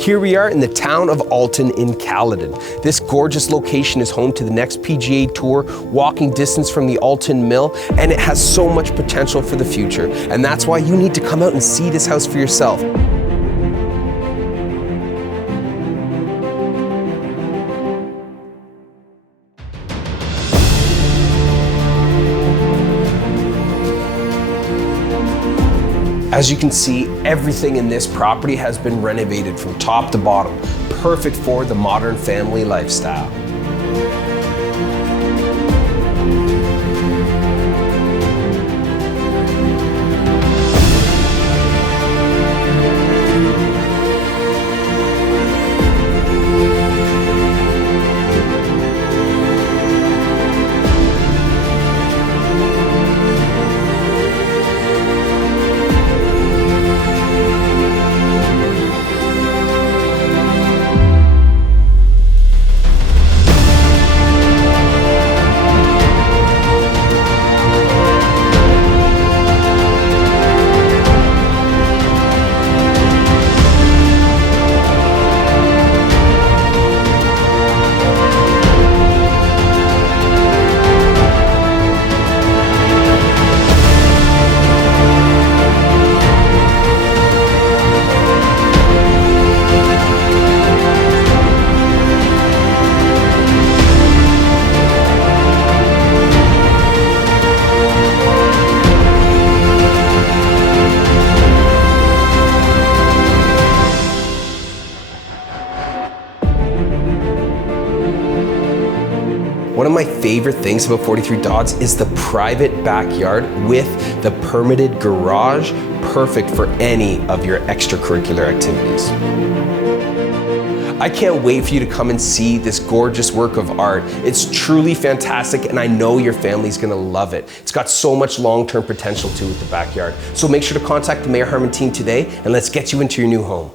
Here we are in the town of Alton in Caledon. This gorgeous location is home to the next PGA Tour, walking distance from the Alton Mill, and it has so much potential for the future. And that's why you need to come out and see this house for yourself. As you can see, everything in this property has been renovated from top to bottom, perfect for the modern family lifestyle. One of my favorite things about 43 Dodds is the private backyard with the permitted garage, perfect for any of your extracurricular activities. I can't wait for you to come and see this gorgeous work of art. It's truly fantastic, and I know your family's gonna love it. It's got so much long-term potential too with the backyard. So make sure to contact the Mayer-Harman team today, and let's get you into your new home.